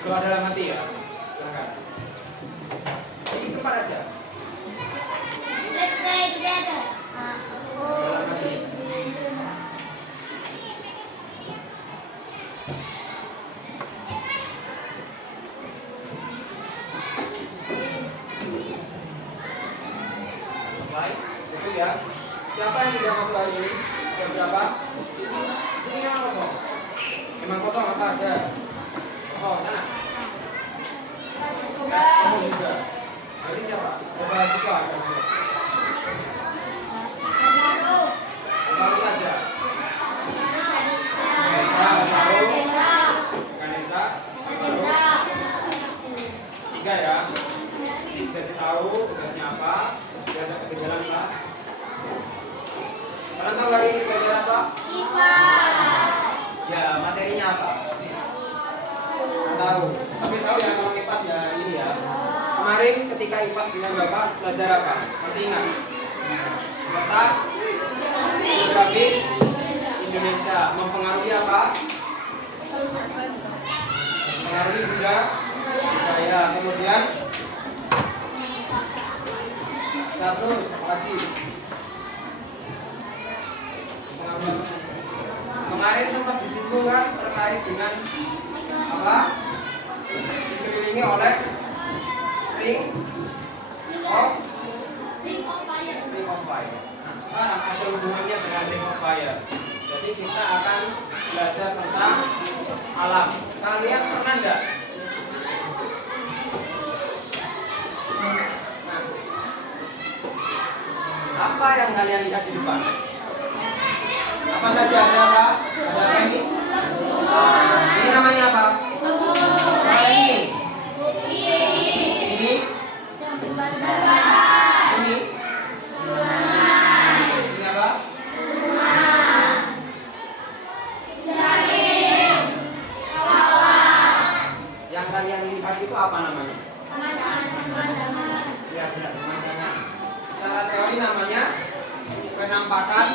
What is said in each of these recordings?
Doa dalam hati ya. Silakan. Ini tempat aja. Let's stay together. Dalam hati. Baik, itu ya. Siapa yang tidak masuk hari ini? Ada berapa? Sini memang kosong. Memang kosong apa ada? Kosong, mana? Kosong juga. Jadi siapa? Coba buka. Baru saja. Ganesha, baru. Tiga ya. Dikasih tahu tugasnya apa. Diajak ke jalan Pak. Kalian tahu hari ini belajar apa? IPA. Ya, materinya apa? Nggak tahu. Tapi tahu ya kalau IPAS ya ini ya. Kemarin ketika IPAS dengan Bapak belajar apa? Masih ingat? Peta geografis Indonesia mempengaruhi apa? Mempengaruhi budaya. Kemudian satu lagi. Kemarin sempat disinggung kan terkait dengan apa? Dikelilingi oleh ring of fire. Nah, sekarang ada hubungannya dengan ring of fire. Jadi kita akan belajar tentang alam. Kalian pernah enggak? Apa yang kalian lihat di depan? Apa saja ada apa? Ada apa ini? Ini namanya apa? Ini. Ini. Ini. Ini apa? Yang kalian lihat itu apa namanya? Ya, pemandangan. Secara teori namanya penampakan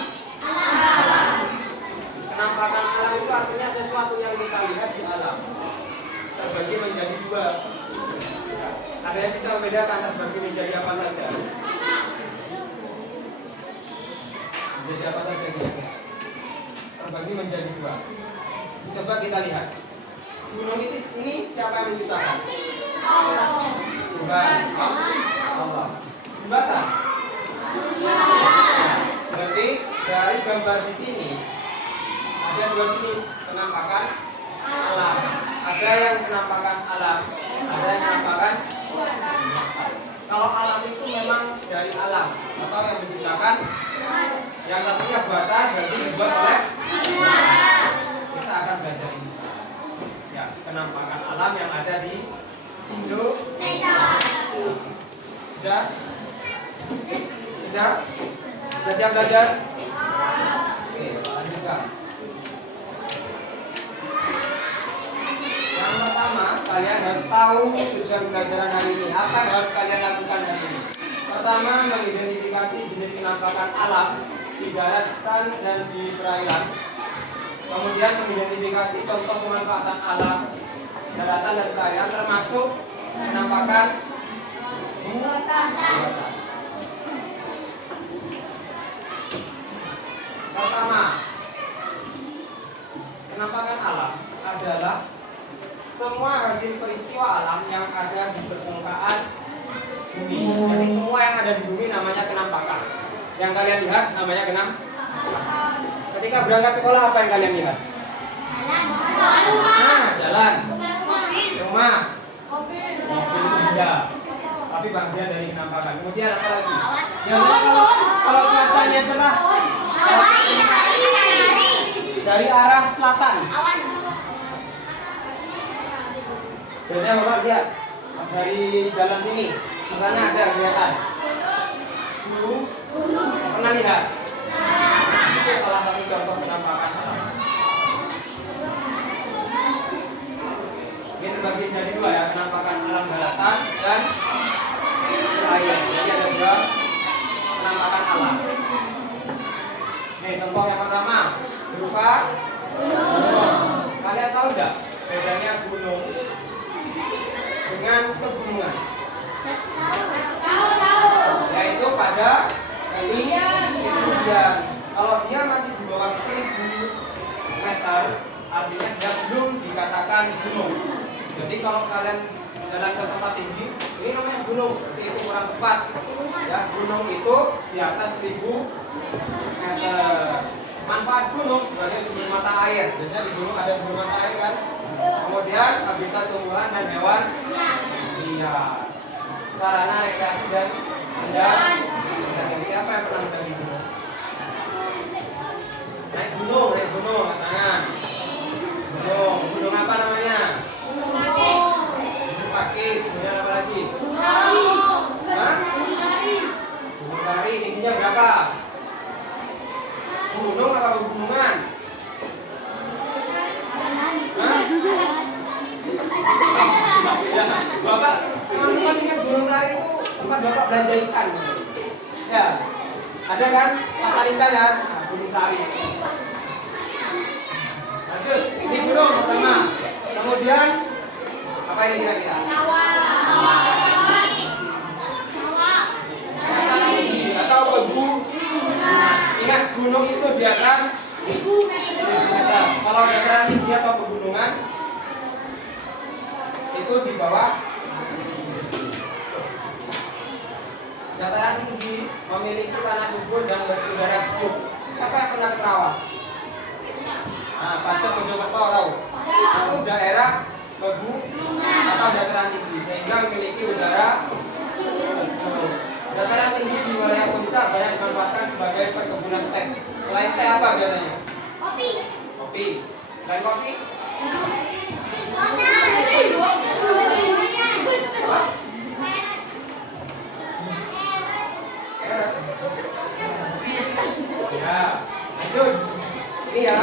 alam. Penampakan alam itu artinya sesuatu yang kita lihat di alam terbagi menjadi dua. Ada yang bisa membedakan terbagi menjadi apa saja? Menjadi apa saja kira-kira? Terbagi menjadi dua. Coba kita lihat. Gunung ini siapa yang menciptakan? Tuhan. Allah. Jembatan. Berarti dari gambar di sini ada dua jenis penampakan alam. Ada yang penampakan alam, ada yang penampakan buatan. Kalau alam itu memang dari alam atau yang menciptakan. Yang satunya buatan berarti dibuat oleh kita akan belajar ini. Ya, penampakan alam yang ada di Indonesia. Sudah? Sudah? Sudah siap belajar? Oke, lanjutkan. Yang pertama, kalian harus tahu tujuan pelajaran hari ini. Apa yang harus kalian lakukan hari ini? Pertama, mengidentifikasi jenis penampakan alam di daratan dan di perairan. Kemudian mengidentifikasi contoh pemanfaatan alam daratan dan perairan termasuk penampakan buatan. Pertama, penampakan alam adalah semua hasil peristiwa alam yang ada di permukaan bumi. Jadi semua yang ada di bumi namanya penampakan. Yang kalian lihat namanya penampakan. Ketika berangkat sekolah apa yang kalian lihat? Jalan. Rumah. Benda. Tapi bagian dari penampakan. Kemudian apa lagi? Biasanya kalau cuacanya cerah dari arah selatan. Biasanya Bapak lihat dari jalan sini, misalnya ada kelihatan gunung. Pernah lihat? Itu salah satu contoh penampakan alam. Ini terbagi jadi dua ya, penampakan alam daratan dan air. Jadi ada dua penampakan alam. Nih contoh yang pertama berupa gunung. Kalian tahu nggak bedanya gunung dataran gunung. Jadi kalau kalian jalan ke tempat tinggi, ini namanya gunung, berarti itu kurang tepat. Ya, gunung itu di atas 1000 meter. Manfaat gunung sebagai sumber mata air. Biasanya di gunung ada sumber mata air kan. Kemudian habitat tumbuhan dan hewan. Iya. Sarana rekreasi dan dan siapa yang pernah dari gunung? Naik gunung katanya. Gunung apa namanya? Gunung Pakis. Kemudian apa lagi? Hah? Gunung Sari. Tingginya berapa? Gunung apa pegunungan? Hah? Ya, Bapak masih ingat Gunung Sari itu tempat Bapak belanja ikan. Ya, ada kan pasar ikan ya? Nah, Gunung Sari. Lanjut, ini gunung pertama. Kemudian apa ini kira-kira? Dataran tinggi atau pegunungan. Ingat gunung itu di atas 1000 meter. Kalau dataran tinggi atau pegunungan itu di bawah. Dataran tinggi memiliki tanah subur dan berudara sejuk. Siapa yang pernah ke Trawas? Nah, Pacet Mojokerto tahu. Itu daerah pegunungan atau dataran tinggi sehingga memiliki udara sejuk. Dataran tinggi di wilayah puncak banyak dimanfaatkan sebagai perkebunan teh. Selain teh apa biasanya? Kopi. Selain kopi? Ya, lanjut. Ini ya.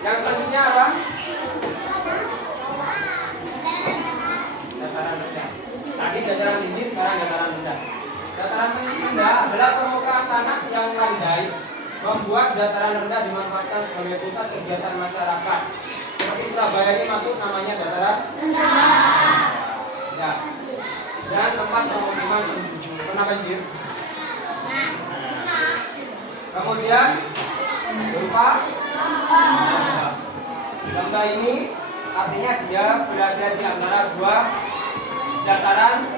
Yang selanjutnya apa? Dataran rendah. Tadi dataran tinggi, sekarang dataran rendah. Dataran rendah adalah permukaan tanah yang landai, membuat dataran rendah dimanfaatkan sebagai pusat kegiatan masyarakat. Seperti Surabaya ini masuk namanya dataran rendah. Ya. Dan tempat pemukiman pernah banjir. Kemudian berupa lembah ini artinya dia berada di antara dua dataran.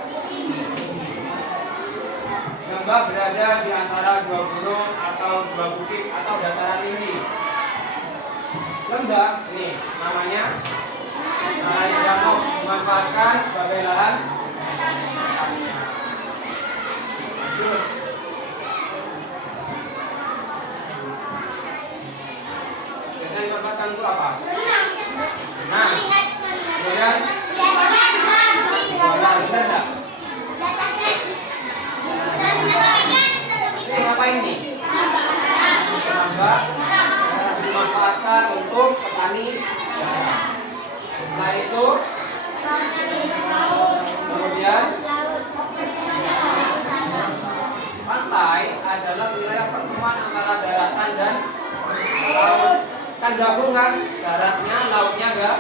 Lembah berada di antara dua gunung atau dua bukit atau dataran tinggi. Lembah ini namanya lahan danau, dimanfaatkan sebagai lahan. Lanjut. Biasanya dimanfaatkan untuk apa? Nah, kemudian rendah. Ini ngapain nih? Menambah dimanfaatkan untuk petani. Selain itu, kemudian pantai adalah wilayah pertemuan antara daratan dan laut. Kan gabung kan, daratnya, lautnya enggak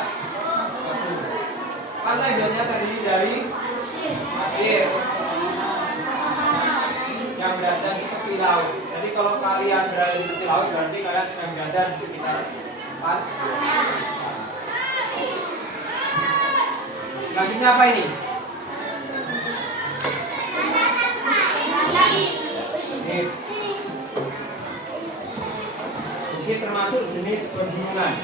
gabung. Pantai biasanya terdiri dari pasir yang berada di tepi laut. Jadi kalau kalian berada di tepi laut berarti kalian sedang berada di sekitar pantai. Selanjutnya apa ini? Bukit termasuk jenis pegunungan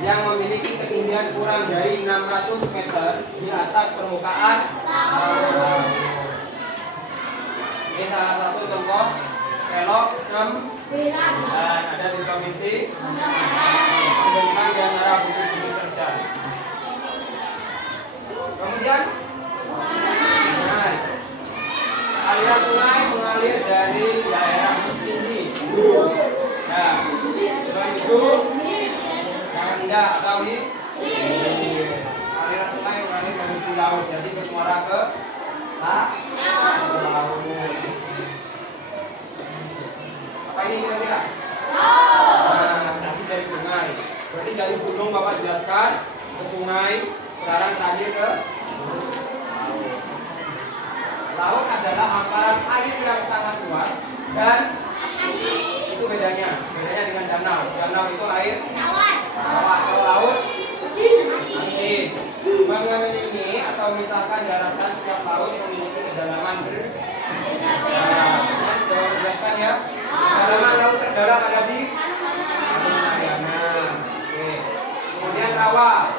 yang memiliki ketinggian kurang dari 600 meter di atas permukaan laut. Ini salah satu contoh kelok dan ada di provinsi pembentukan di antara bukit-bukit terjal. Kemudian aliran sungai mengalir dari daerah tinggi gunung. Nah, selain itu yang rendah atau aliran sungai mengalir menuju laut, jadi bermuara ke laut. Apa ini kira-kira? Nah, tadi dari sungai. Berarti dari gunung Bapak jelaskan ke sungai, sekarang terakhir ke laut. Laut adalah hamparan air yang sangat luas dan itu bedanya dengan danau. Danau itu air tawar. Kalau laut laut memiliki kedalaman Nah, sudah dijelaskan ya. Kedalaman laut terdalam ada di Mariana. Oke. Kemudian rawa.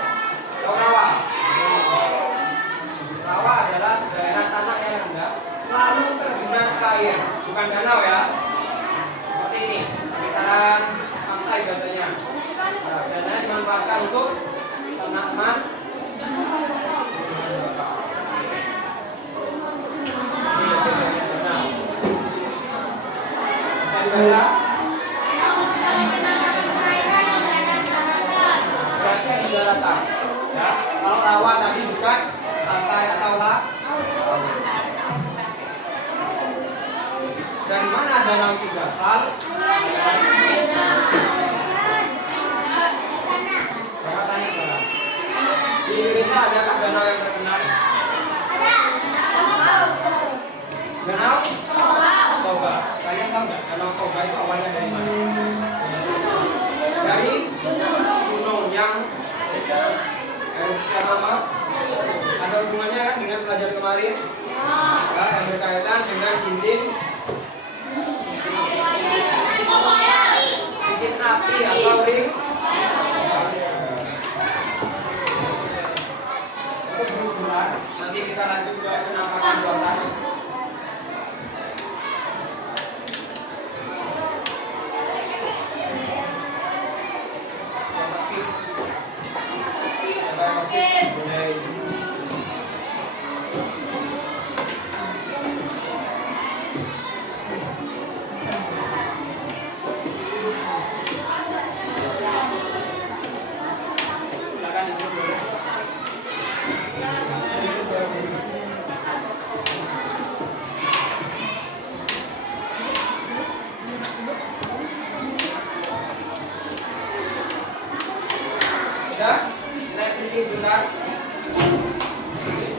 Tahu rawa? Rawa adalah daerah tanah yang rendah, selalu tergenang air, bukan danau ya. Seperti ini, sekitaran pantai biasanya. Nah, biasanya dimanfaatkan untuk tanaman. Berarti di daratan. Ya, kalau rawa tadi bukan pantai atau laut. Dari mana danau itu berasal? Bapak tanya salah. Di Indonesia adakah danau yang terkenal? Danau Toba. Kalian tahu nggak danau Toba itu awalnya dari mana? Dari gunung yang erupsi lama. Ada hubungannya kan dengan pelajaran kemarin? Ya, yang berkaitan dengan dinding bikin api atau ring. Terus bulan, nanti kita lanjut ke penampakan buatan. Sudah? Kita sedikit sebentar.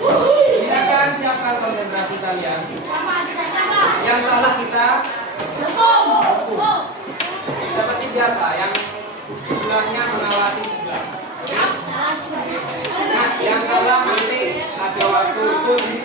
Silakan siapkan konsentrasi kalian. Yang salah kita seperti biasa, yang sebelahnya mengawasi sebelah. Nah, yang salah nanti ada waktu itu di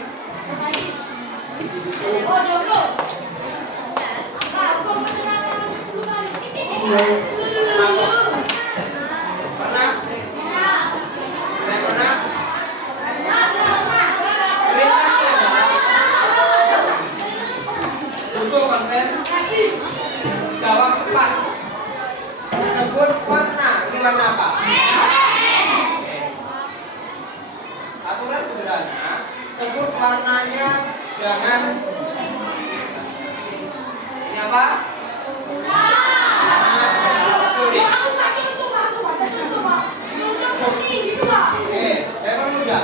jawab cepat. Sebut warna. Ini warna apa? Aturan sederhana. Sebut warnanya, jangan. Ini apa? Oke, yang muda.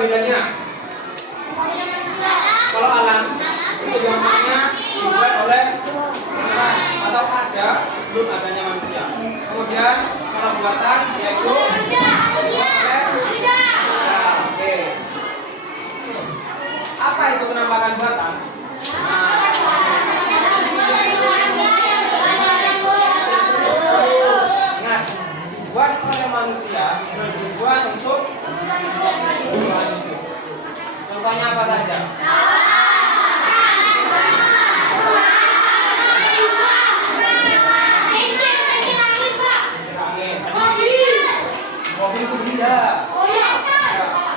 bedanya? Kalau alam itu gampangnya dibuat oleh Tuhan atau ada sebelum adanya manusia. Kemudian kalau buatan yaitu oleh oke. Apa itu penampakan buatan? Ingat, dibuat oleh manusia bertujuan untuk perubahan hidup. Contohnya apa saja? Mobil itu tidak.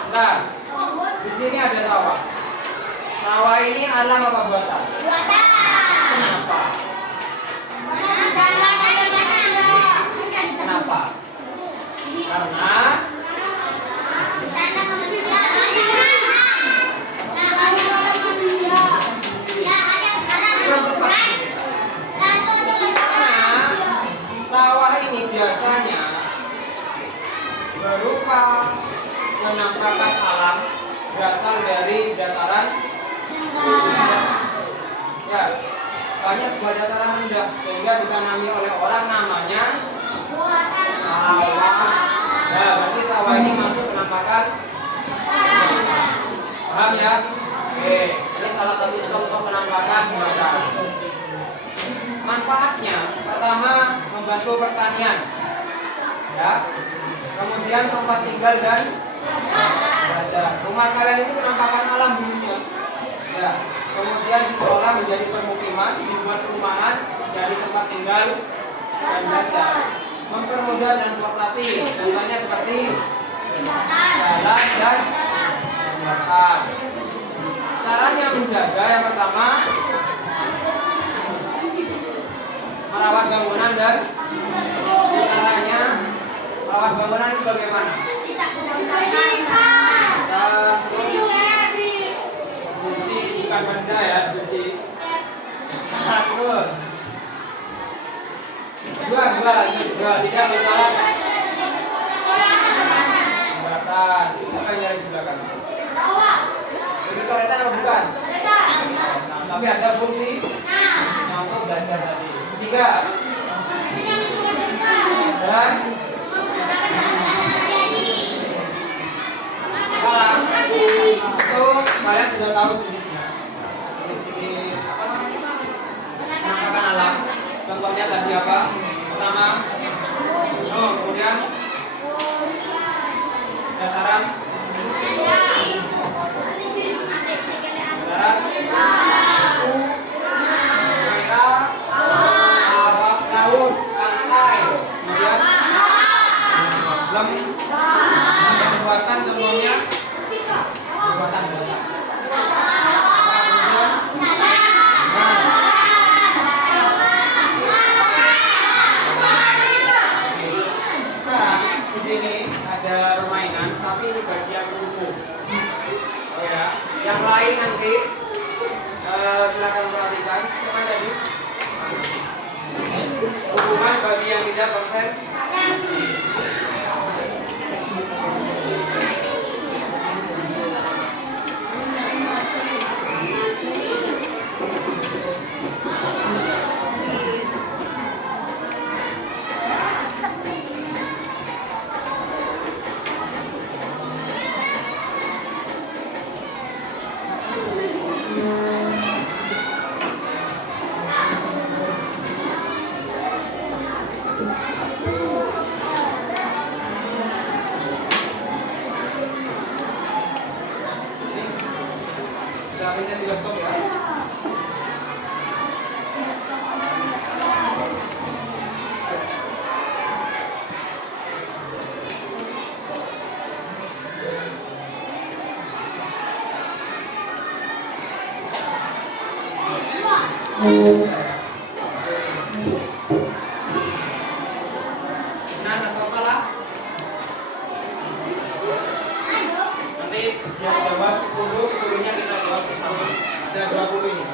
Bentar. Di sini ada sawah. Sawah ini alam apa buatan? Kenapa? Kenapa? Karena sawah ini biasanya berupa penampakan alam berasal dari dataran ya, banyak sebuah dataran rendah sehingga ditanami oleh orang namanya sawah. Ya, berarti sawah ini masuk penampakan. Paham ya? Oke, ini salah satu contoh penampakan buatan. Manfaatnya pertama membantu pertanian. Ya. Kemudian tempat tinggal dan belajar. Rumah kalian itu penampakan alam dulunya. Ya. Kemudian dikelola menjadi permukiman, dibuat perumahan, jadi tempat tinggal dan belajar. Mempermudah transportasi, contohnya seperti jalan dan jembatan. Caranya menjaga yang pertama merawat bangunan dan caranya merawat bangunan itu bagaimana? Cuci bukan benda ya, cuci. Terus dua tidak masalah. Jembatan. Siapa yang nyari di belakang? Itu toiletan apa bukan? Tapi ada fungsi untuk belajar tadi. Tiga. Dan sekarang itu kalian sudah tahu jenisnya. Jenis apa namanya? Penampakan alam. Contohnya tadi apa? Pertama, kemudian dataran, laut, pantai, kemudian buatan contohnya buatan. Sekarang di sini ada permainan, tapi ini bagian umum. Oh ya, yang lain nanti silakan perhatikan. Apa tadi? Hubungan bagi yang tidak konsen. Bisa di laptop ya. Benar atau salah? Nanti yang jawab 10, 10-nya kita jawab bersama. Ada 20 ini.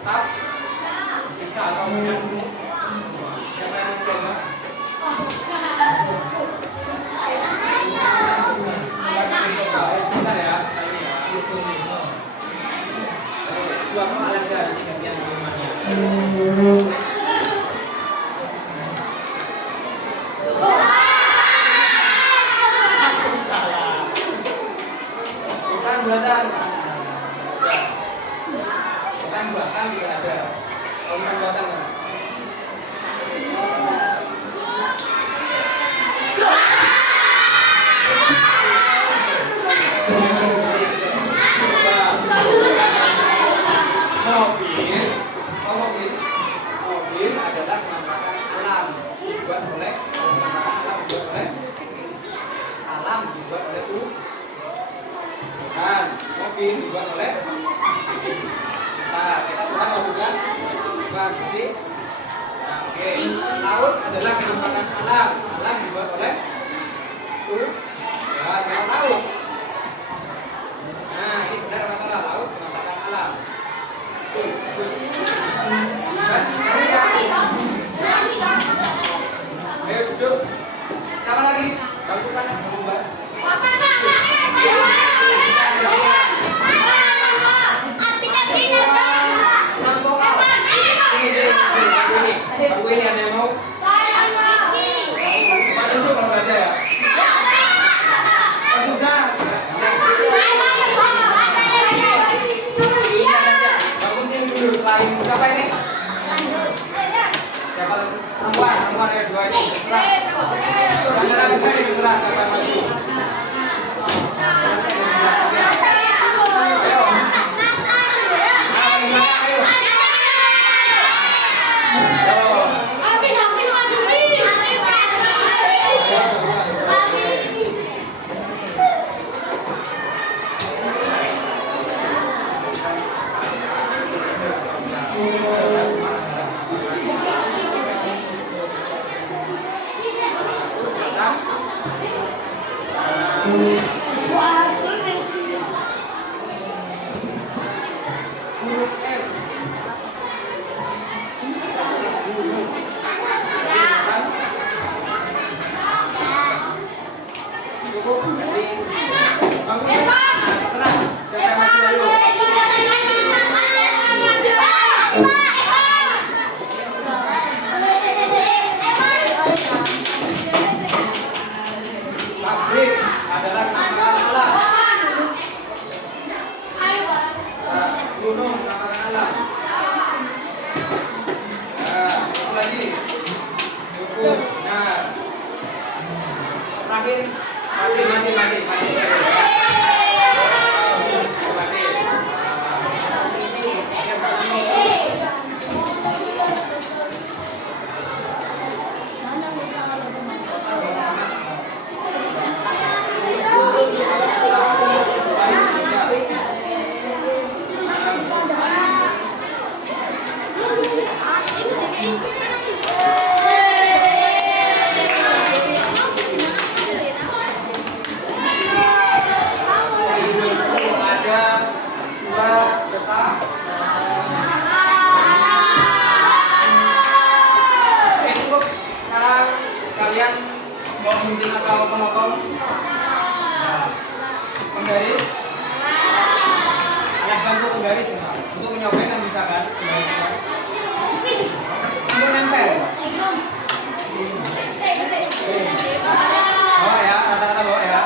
tetap bisa atau tidak semua? Siapa yang mencoba? Sebentar ya, sekali ya. Dua soal aja nanti gantian temannya. Salah. Bukan buatan. Bukan buatan tidak ada. Bukan buatan. Mobil adalah penampakan alam dibuat oleh alam dibuat oleh Tuhan. Mobil dibuat oleh kita Tuhan bukan berarti. Nah, oke. Laut adalah penampakan alam dibuat oleh Tuhan. Laut. Nah, ini benar masalah laut penampakan alam. Terus ayo duduk. Siapa lagi? Bagus sana, Mbak. Ini ada yang mau? Pak Tunjuk kalau nggak ada ya? Oh, sudah. Bagusin dulu selain siapa ini? Siapa lagi? Perempuan ya dua ini. Terserah. Terserah siapa yang maju. Huruf S. Cukup. Bagus. Terserah. Siapa yang maju dulu? Pabrik adalah penampakan alam. Gunung penampakan alam. Satu lagi. Cukup. Nah. Terakhir. Mati. Kalian mau gunting atau memotong? Penggaris? Alat bantu penggaris misalnya. Untuk menyobek bisa kan? Penggaris. Untuk nempel. Bawa ya, rata-rata bawa ya.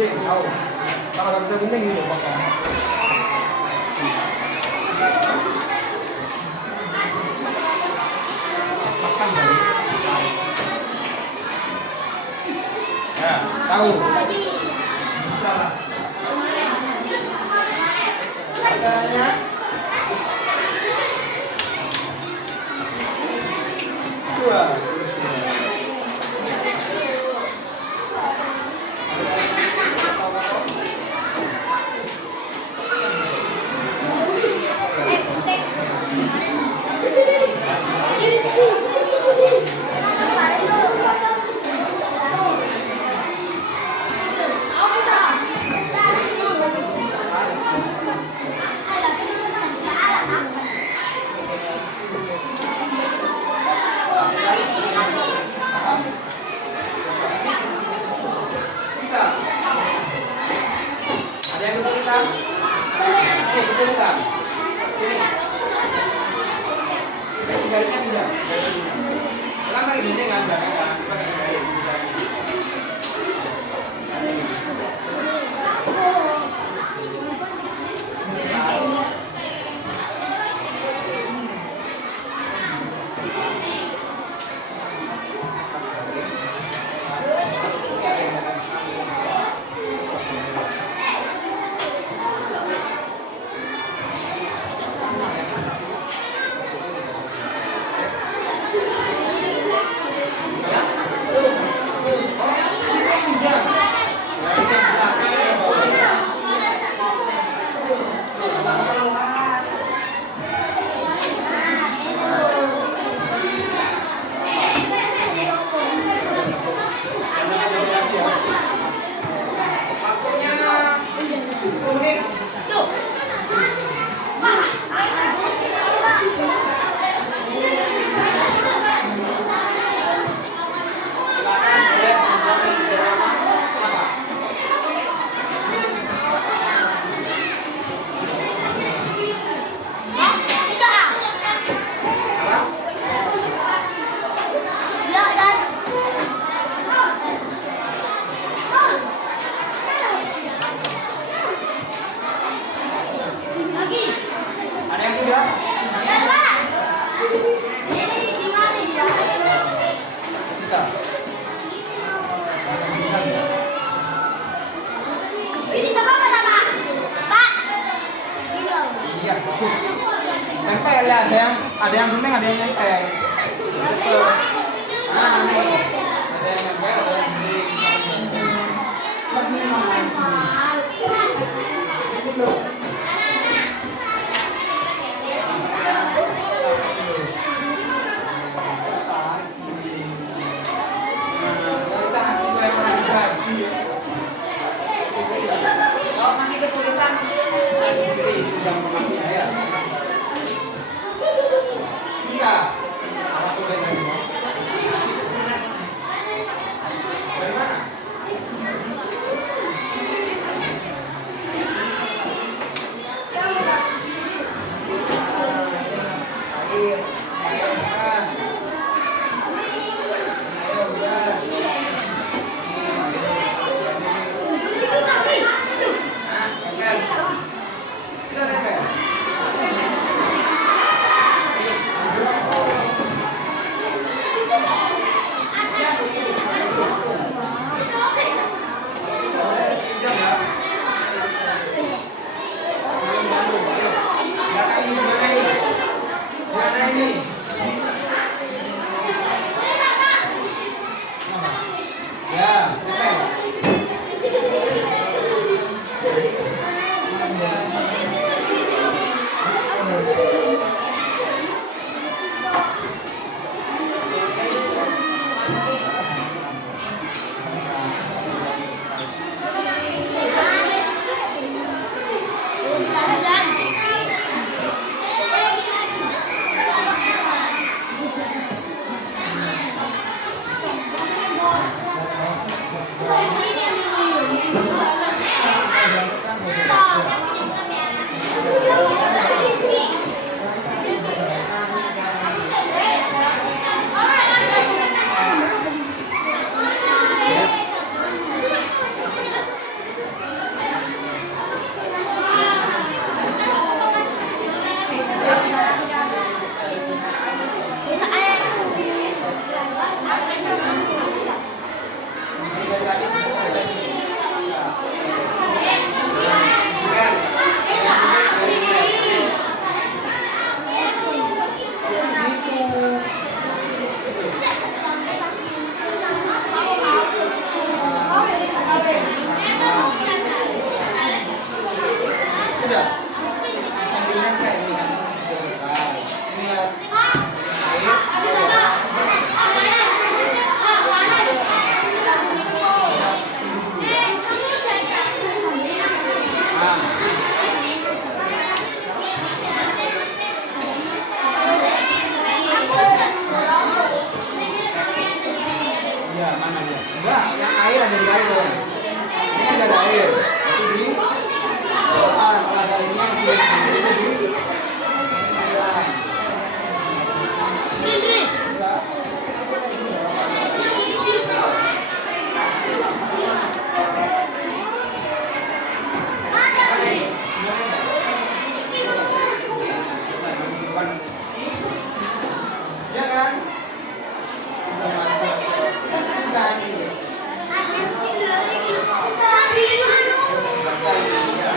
gunting, tahu. Kalau nggak bisa gunting gitu potong. Paskan tadi. Ya, tahu. Bisa lah. Harganya dua. Bisa. Ada yang kesulitan? Kesulitan. Ini. Garisnya pinjam. Lama ini nggak ada kan? Pakai garis. Ada yang sudah? Bisa. Iya, bagus. Nempel ya, ada yang gunting, ada yang nempel. Betul. Nah, nih. Ada yang nempel, ada yang gunting. Lebih main sini. Ini loh. Kalau masih kesulitan, bisa. Masuk dari mana? Dari mana? Sudah nempel. mana dia? Enggak, yang air ada di air. Ini kan nggak ada air. Jadi di daratan. Kalau ada airnya sudah itu di daratan. Bisa. Ya kan? Udah masuk. Bukan ini. Baca ini ya.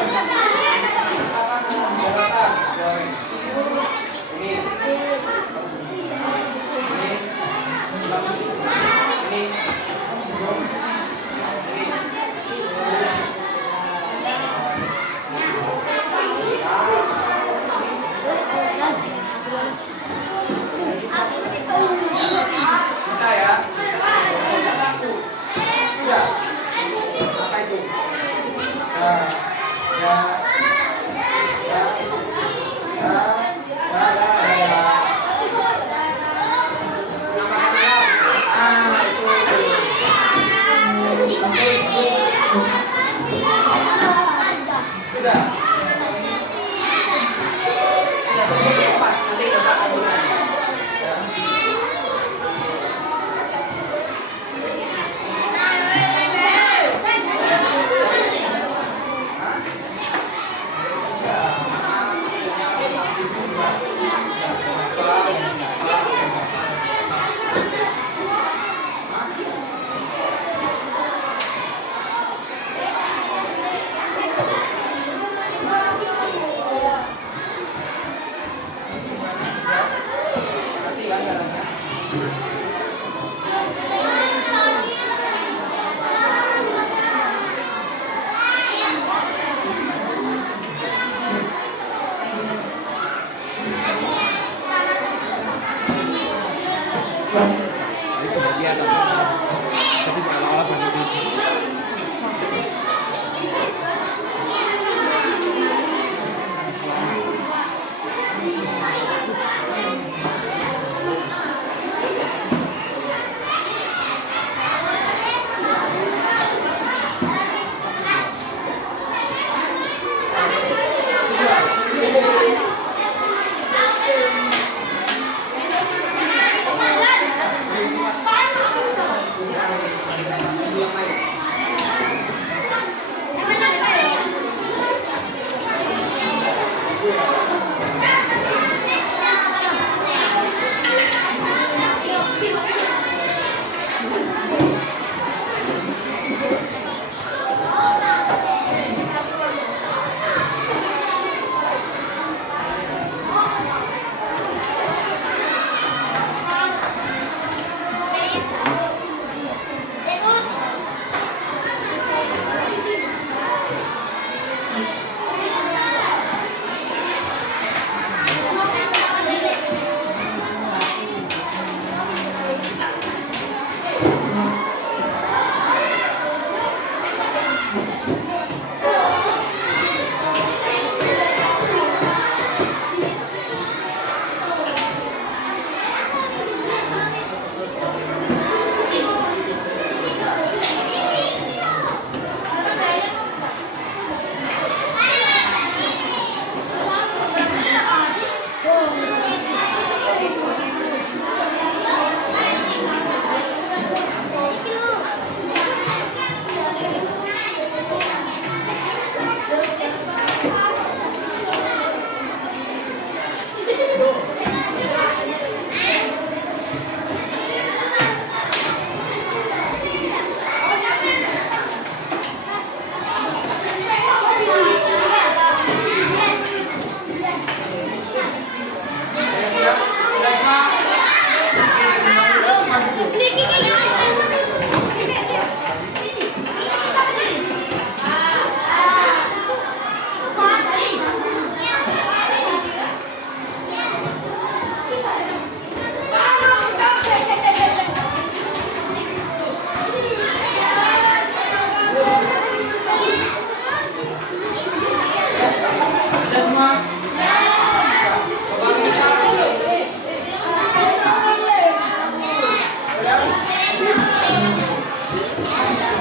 Daratan.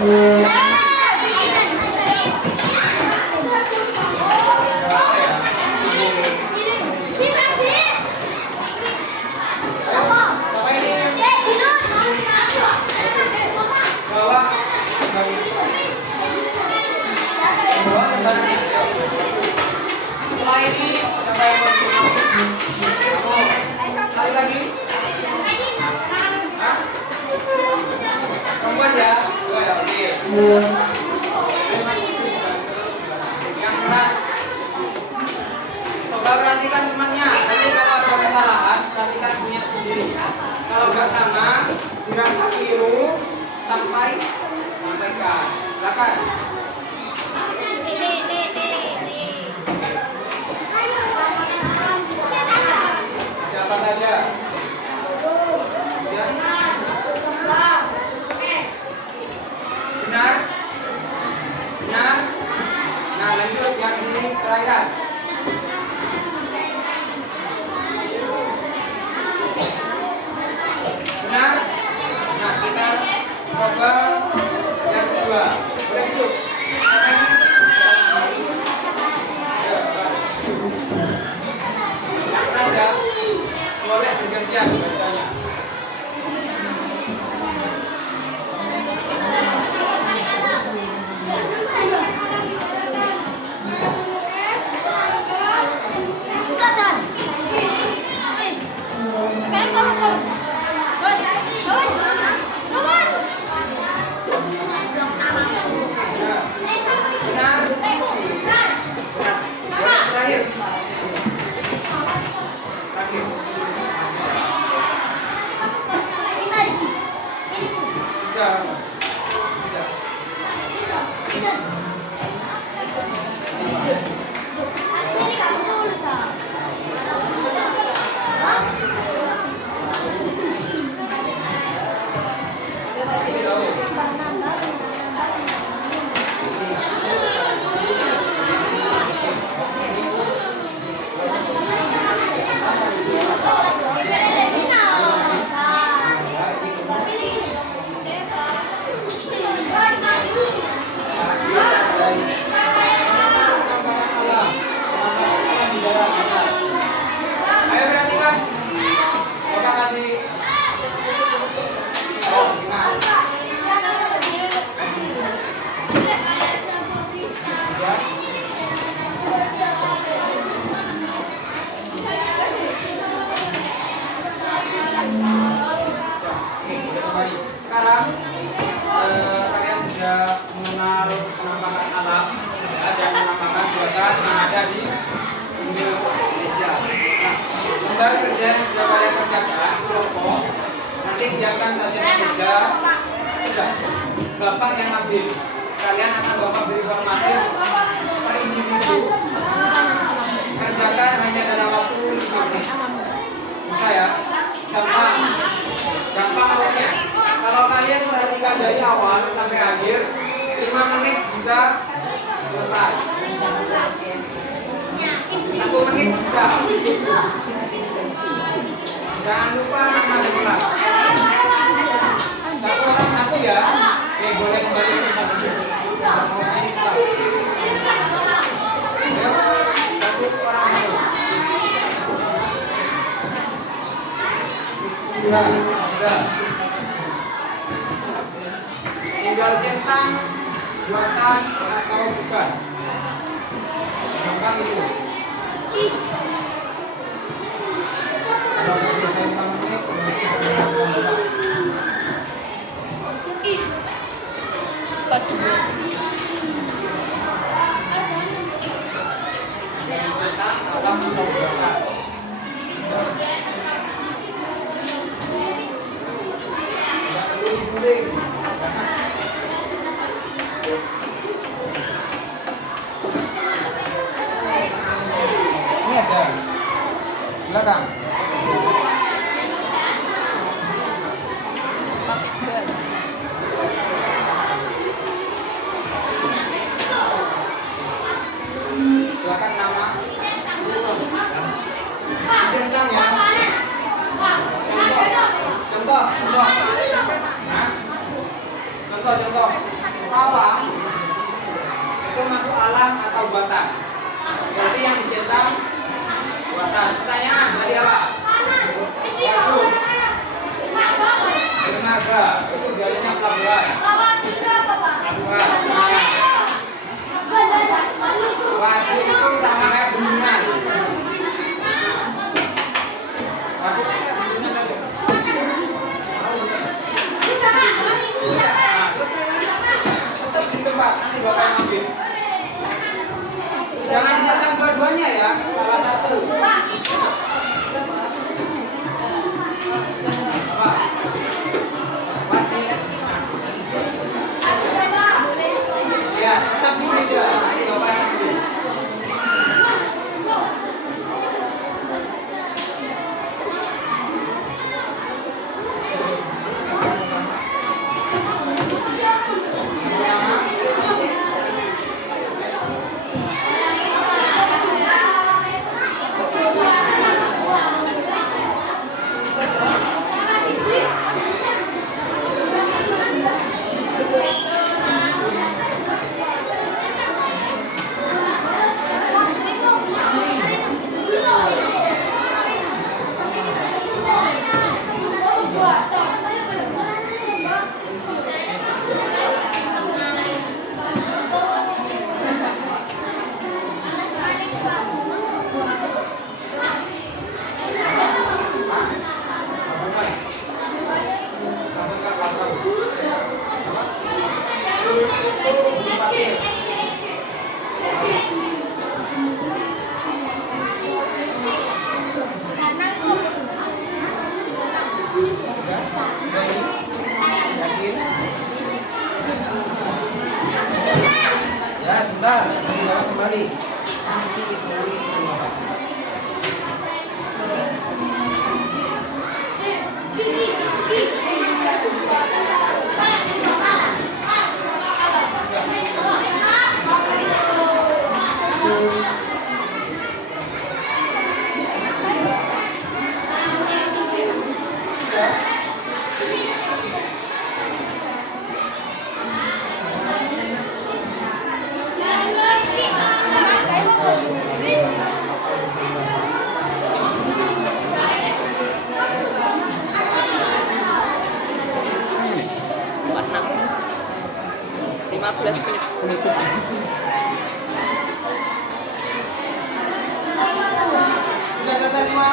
Apa ya? Apa ini? Bawah. Bawah kembali. Setelah ini siapa yang mau? Oh, sekali lagi. Hah? Perempuan ya? Oh ya, oke. Yang keras. Coba perhatikan temannya. Nanti kalau ada kesalahan, perhatikan punya sendiri. Kalau nggak sama, dirasa keliru, sampaikan. Silakan. Siapa saja? Ya. Benar? Benar? Nah, lanjut yang di perairan. Benar? Nah, kita coba yang kedua. Boleh duduk. Keras ya? Boleh bergantian bacanya. Benar? Terakhir. Terakhir. Sudah. Ayo perhatikan. Bapak kasih. Oh, gimana? Kembali. Sekarang kalian sudah mengenal penampakan alam ya, dan penampakan buatan yang ada di Indonesia. Nah, lembar kerja yang sudah kalian kerjakan kelompok, nanti biarkan saja kerja. Sudah, bapak yang ambil. Kalian akan bapak beri formatif per individu. Kerjakan hanya dalam waktu 5 menit. Bisa ya? Gampang. Gampang pokoknya. Kalau kalian perhatikan dari awal sampai akhir, 5 menit bisa selesai. 1 menit bisa. Jangan lupa nama kelas. Satu orang satu ya. Oke, boleh kembali ke tempat duduk. Satu orang satu. Sudah. Tinggal centang, buatan atau bukan. Gampang itu. Kalau selesai 5 menit, centang, alam atau buatan. Tidak perlu diguling. Ini ada. Silakan. Silakan nama. Centang ya. Contoh. Hah? Contoh. sawah itu masuk alam atau buatan? Berarti yang dicetak buatan. Pertanyaan tadi apa? Waktu. Tenaga. Itu biasanya pelabuhan. Pelabuhan. Waktu itu sama kayak bendungan. Waktu itu kayak bendungan tadi. Nah, selesai kan? Tetap di tempat, nanti bapak yang ambil. Jangan dicetak dua-duanya ya, salah satu. Apa? Ya, tetap di meja, nanti bapak yang ambil. Yakin? Ya, sebentar. Bapak kembali. Nanti ditulis terima kasih. Warna 15 menit. Sudah selesai semua?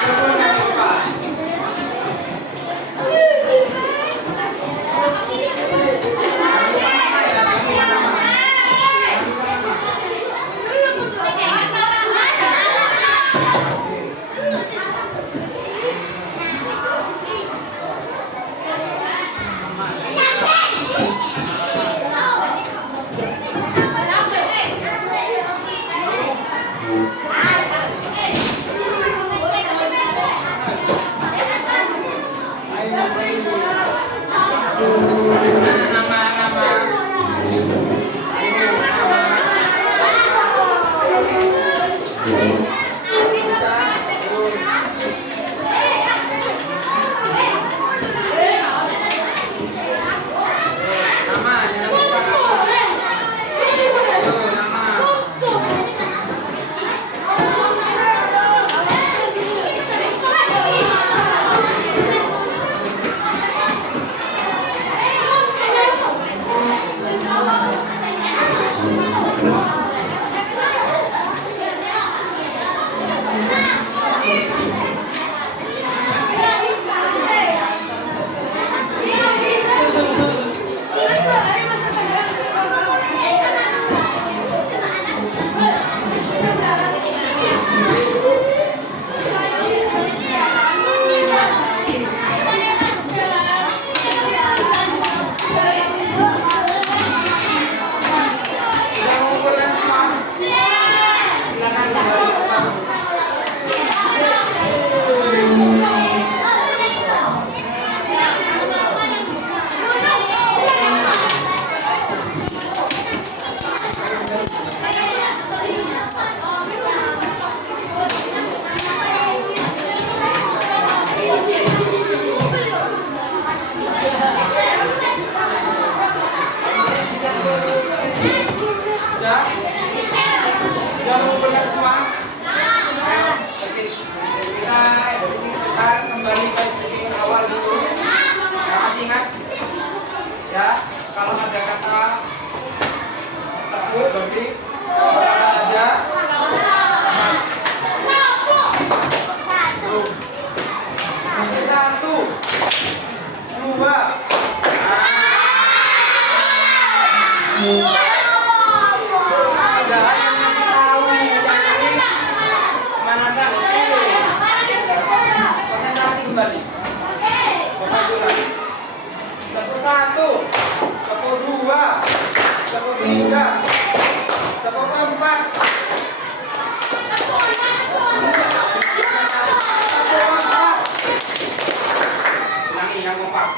Jangan lupa. Ya, kalau ada kata tekuk berarti ada satu, dua. Padahal yang ngasih tahu yang ngasih pemanasan. Oke. Konsentrasi kembali. Bapak ulang. Tepuk satu, tepuk dua, tepuk tiga, tepuk empat. Ulangi yang kompak.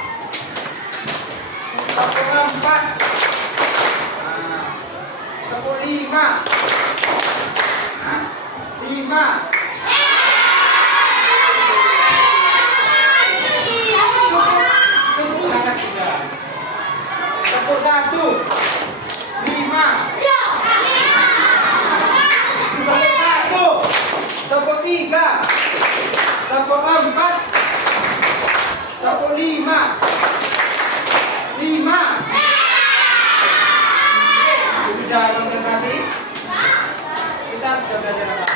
Tepuk empat. Nah, tepuk lima. Nah, lima. Cukup angkat sudah. Tepuk satu. Lima. Tepuk satu. Tepuk tiga. Tepuk empat. Tepuk lima. Lima. Sudah konsentrasi? Kita sudah belajar apa?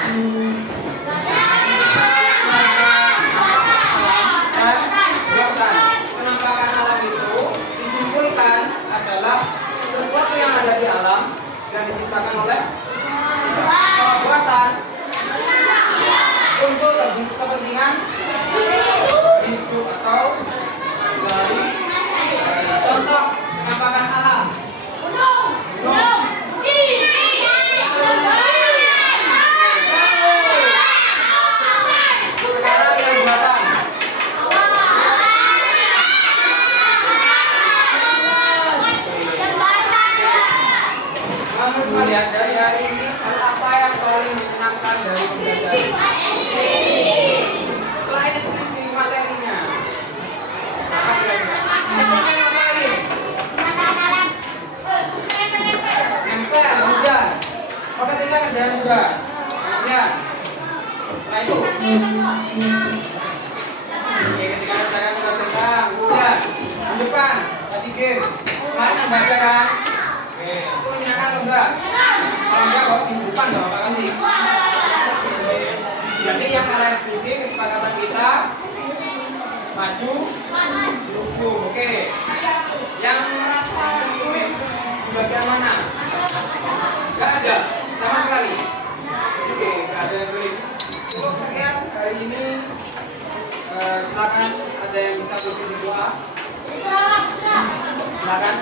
Penampakan alam itu disimpulkan adalah sesuatu yang ada di alam yang diciptakan oleh buatan untuk kepentingan hidup atau dari contoh penampakan alam. Sekarang yang buatan. Menurut kalian dari hari ini hal apa yang paling menyenangkan dari pembelajaran? Selain skripsi materinya. Apa kira-kira? Contohnya apa lagi? Nempel, hujan. Oke, kita kerjaan tugas. Kemudian setelah itu oke, ketika kerjakan tugas tentang hujan di depan kasih game. Kemarin yang baca kan? Oke, itu menyenangkan atau enggak? Kalau enggak, kok di depan dong, Pak kasih. Oke. Jadi yang kalian setuju kesepakatan kita maju dukung. Oke. Yang merasa sulit di bagian mana? Enggak ada sama sekali. Oke, enggak ada yang sulit. Cukup sekian hari ini. Silakan ada yang bisa berdoa. Silakan.